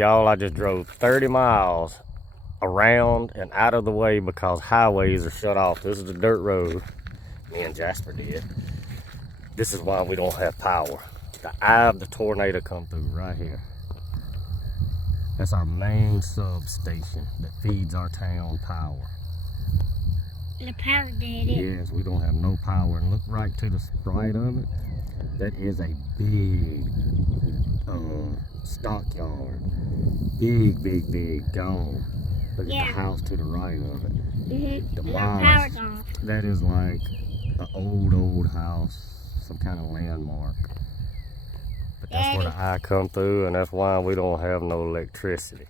Y'all, I just drove 30 miles around and out of the way because highways are shut off. This is the dirt road me and Jasper did. This is why we don't have power. The eye of the tornado come through right here. That's our main substation that feeds our town power. The power did it. Yes, we don't have no power. And look right to the right of it. That is a big stockyard. Big, gone. Look at the house to the right of it. The power's off. That is like an old house, some kind of landmark. But that's where the eye come through, and that's why we don't have no electricity.